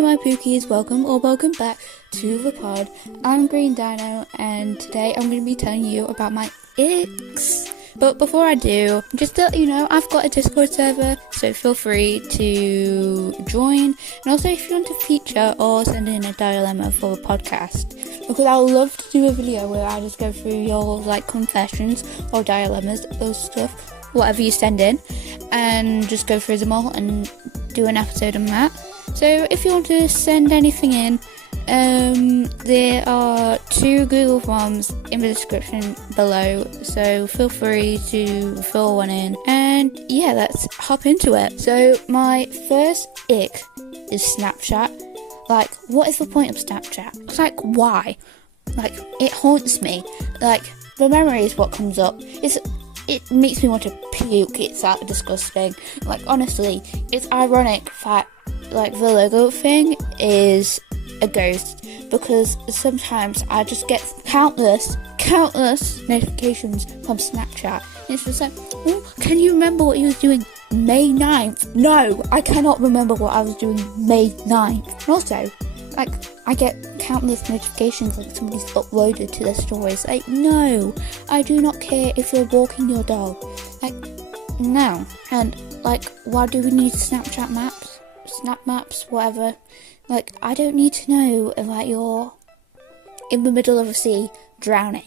Hello my Pookies, welcome back to the pod. I'm Green Dino and today I'm going to be telling you about my ICKS. But before I do, just to let you know, I've got a Discord server, so feel free to join. And also if you want to feature or send in a dilemma for the podcast, because I would love to do a video where I just go through your confessions or dilemmas, those stuff, whatever you send in, and just go through them all and do an episode on that. So if you want to send anything in, there are 2 Google Forms in the description below, so feel free to fill one in. And yeah, let's hop into it. So my first ick is Snapchat. What is the point of Snapchat? It's why? It haunts me. The memory is what comes up. It makes me want to puke. It's that disgusting. Honestly, it's ironic that the logo thing is a ghost, because sometimes I just get countless notifications from Snapchat. It's just oh, can you remember what you was doing May 9th? No, I cannot remember what I was doing May 9th. And also, I get countless notifications somebody's uploaded to their stories. No, I do not care if you're walking your dog. No. And why do we need Snapchat maps? Snap maps, whatever. I don't need to know that you're in the middle of a sea drowning.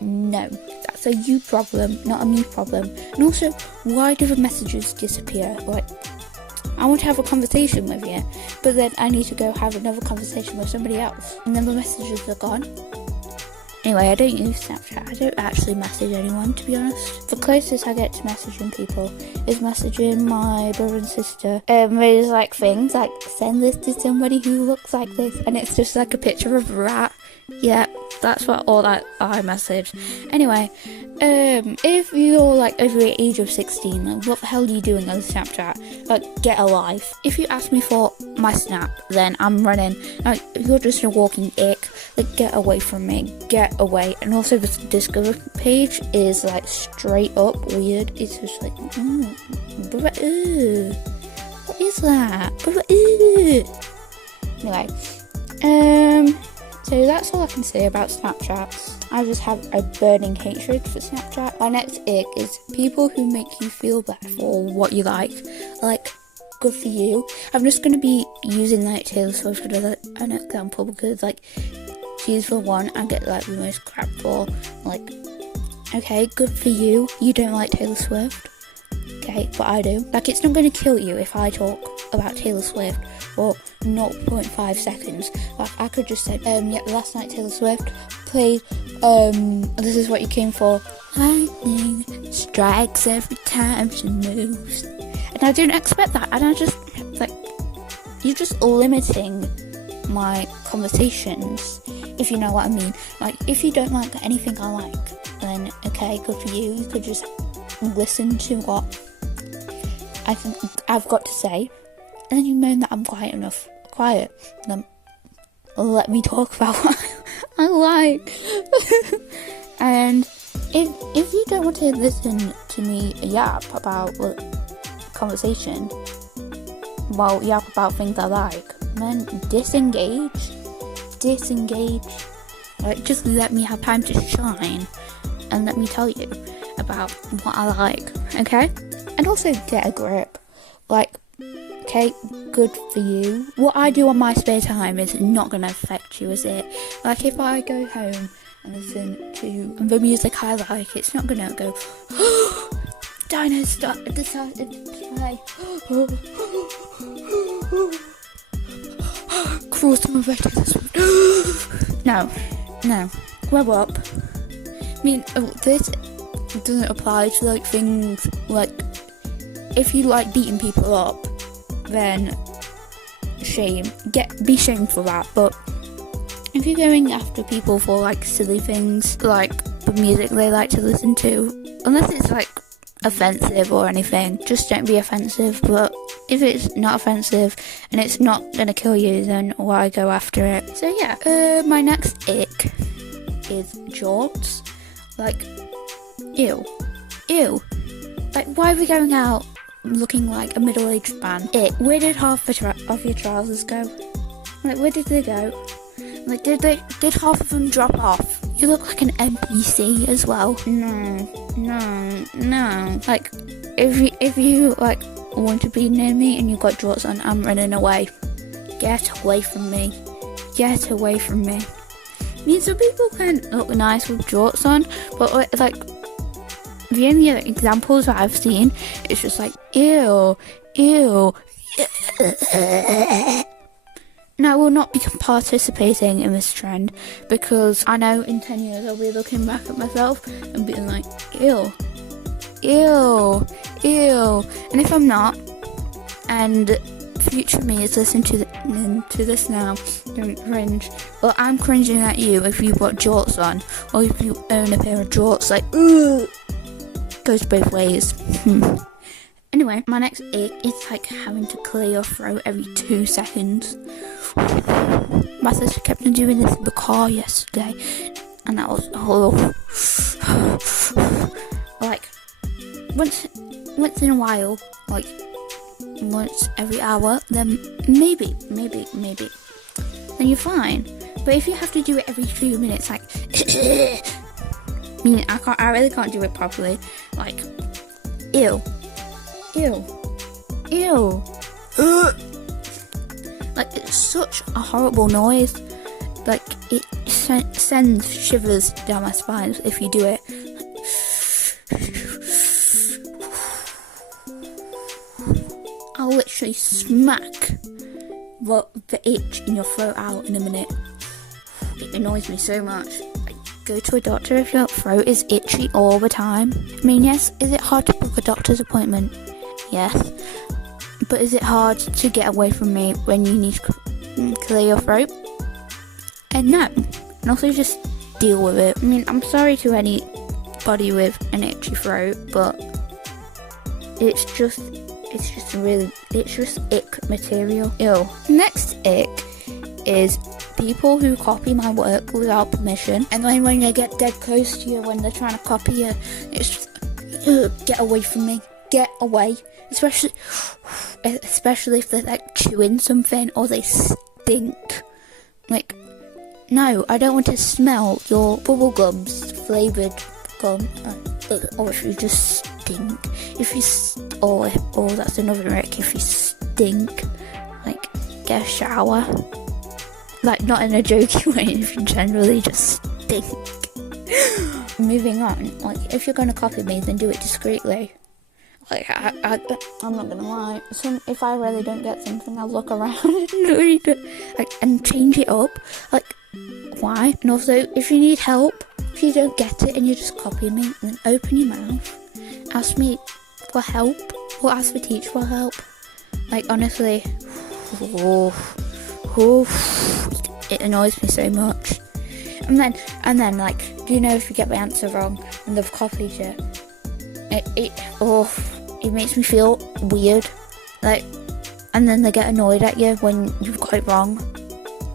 No, that's a you problem, not a me problem. And also, why do the messages disappear? I want to have a conversation with you, but then I need to go have another conversation with somebody else, and then the messages are gone. Anyway, I don't use Snapchat. I don't actually message anyone, to be honest. The closest I get to messaging people is messaging my brother and sister. There's things send this to somebody who looks like this, and it's just a picture of a rat. Yeah, that's all that I message. Anyway, if you're over the age of 16, what the hell are you doing on Snapchat? Get a life. If you ask me for my snap, then I'm running. You're just a walking ick. Get away from me. Get away. And also the Discover page is straight up weird. It's just brother, what is that? Brother, Anyway, so that's all I can say about Snapchat. I just have a burning hatred for Snapchat. My next ick is people who make you feel bad for what you like. Good for you. I'm just going to be using Taylor Swift as an example, because she's the one I get the most crap for. Okay, good for you. You don't like Taylor Swift. Okay, but I do. It's not going to kill you if I talk about Taylor Swift for 0.5 seconds. I could just say, yeah, last night Taylor Swift played, This Is What You Came For. Lightning strikes every time she moves. And I didn't expect that, and I just, you're just limiting my conversations, if you know what I mean. If you don't like anything I like, then okay, good for you. You could just listen to what I think I've got to say, and then you moan that I'm quiet. Then let me talk about what I like. And if you don't want to listen to me yap about conversation, yap about things I like, then disengage. Just let me have time to shine, and let me tell you about what I like, okay? And also get a grip. Okay, good for you. What I do on my spare time is not going to affect you, is it? If I go home and listen to the music I like, it's not going to go, Dino decided to play Cross my Taylor No, grow up. I mean, this doesn't apply to things if you like beating people up, then be shamed for that. But if you're going after people for silly things, the music they like to listen to, unless it's offensive or anything, just don't be offensive. But if it's not offensive and it's not gonna kill you, then why go after it? So yeah, my next ick is jorts. Ew. Why are we going out looking like a middle-aged man. Where did half of your trousers go? Like, where did they go? Like, did half of them drop off? You look like an NPC as well. No. Like, if you like want to be near me and you've got jorts on, I'm running away. Get away from me. Get away from me. I mean, some people can look nice with jorts on, but like, the only other examples that I've seen, it's just like, ew. And I will not be participating in this trend, because I know in 10 years I'll be looking back at myself and being like, ew. And if I'm not, and future me is listening to this now, don't cringe. Well, I'm cringing at you if you've got jorts on, or if you own a pair of jorts. Like, ooh, goes both ways. Anyway, my next ick is like having to clear your throat every 2 seconds. My sister kept on doing this in the car yesterday, and that was like once in a while, like once every hour, then maybe then you're fine. But if you have to do it every 2 minutes, like I mean, I really can't do it properly. Like, ew. Like, it's such a horrible noise. Like, it sends shivers down my spine if you do it. I'll literally smack the itch in your throat out in a minute. It annoys me so much. Like, go to a doctor if your throat is itchy all the time. I mean, yes, is it hard to book a doctor's appointment? Yes. But is it hard to get away from me when you need to clear your throat? And no. And also just deal with it. I mean, I'm sorry to anybody with an itchy throat, but it's just ick material. Ew. Next ick is people who copy my work without permission, and then when they get dead close to you when they're trying to copy you, it's just, get away from me. Get away. Especially if they're like chewing something or they stink. Like, no, I don't want to smell your bubblegums flavoured gum. Or if you just stink. Or that's another ick. If you stink, like, get a shower. Like, not in a jokey way. If you generally just stink. Moving on. Like, if you're gonna copy me, then do it discreetly. Like, I'm not gonna lie. If I really don't get something, I'll look around and change it up. Like, why? And also, if you need help, if you don't get it and you just copy me, then open your mouth, ask me for help, or ask the teacher for help. Like, honestly, it annoys me so much. And then, like, do you know if you get the answer wrong and they've copied you? It makes me feel weird, like, and then they get annoyed at you when you've got it wrong.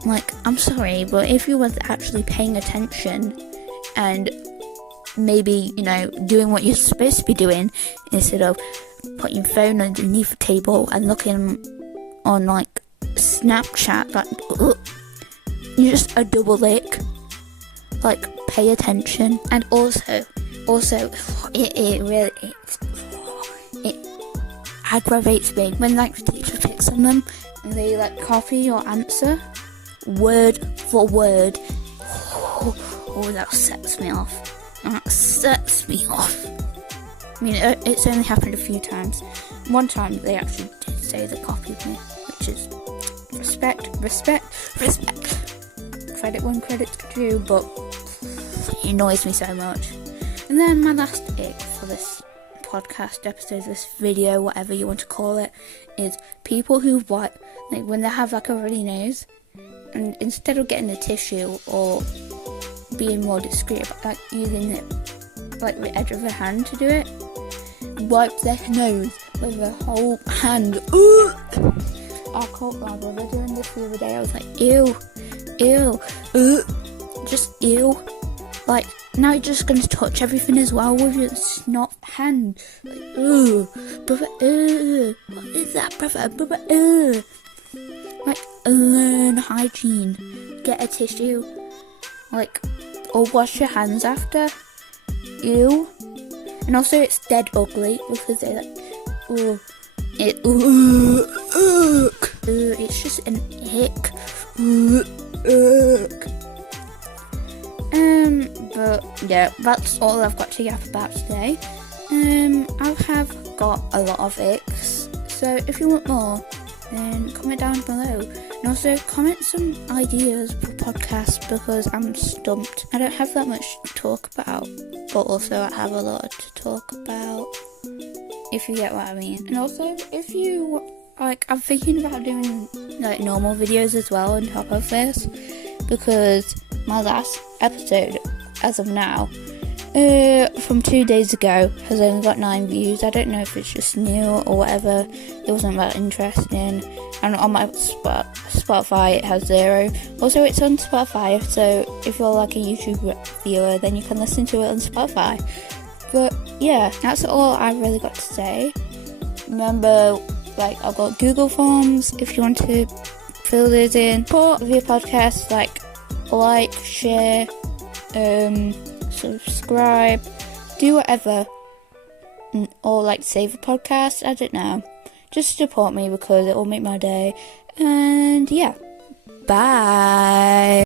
Like, I'm sorry, but if you were actually paying attention and maybe, you know, doing what you're supposed to be doing instead of putting your phone underneath the table and looking on, like, Snapchat, like, you're just a double lick. Like, pay attention. And also, it aggravates me when, like, the teacher picks on them and they, like, copy your answer word for word. Oh, that sets me off. That sets me off. I mean, it's only happened a few times. One time they actually did say they copied me, which is respect. Credit when credit's due, but it annoys me so much. And then my last ick for this podcast episode, this video, whatever you want to call it, is people who wipe, like, when they have, like, a runny nose, and instead of getting a tissue or being more discreet about, like, using it, like, the edge of their hand to do it, wipe their nose with their whole hand. Ooh! I caught my brother doing this the other day. I was like, ew, just ew. Like, Now you're just going to touch everything as well with your snot hand. Like, brother, what is that, brother, Like, learn hygiene. Get a tissue. Like, or wash your hands after. Ew. And also, it's dead ugly because they're like, it's just an ick. But yeah, that's all I've got to yap about today. I have got a lot of icks, so if you want more, then comment down below. And also comment some ideas for podcasts because I'm stumped. I don't have that much to talk about, but also I have a lot to talk about, if you get what I mean. And also, if you like, I'm thinking about doing like normal videos as well on top of this, because my last episode, as of now, from 2 days ago, has only got 9 views. I don't know if it's just new or whatever. It wasn't that interesting. And on my Spotify, it has 0. Also, it's on Spotify, so if you're like a YouTube viewer, then you can listen to it on Spotify. But yeah, that's all I've really got to say. Remember, like, I've got Google Forms if you want to fill those in. Support of your podcast, like, share, subscribe, do whatever, or like save a podcast, I don't know. Just support me because it will make my day. And yeah, bye.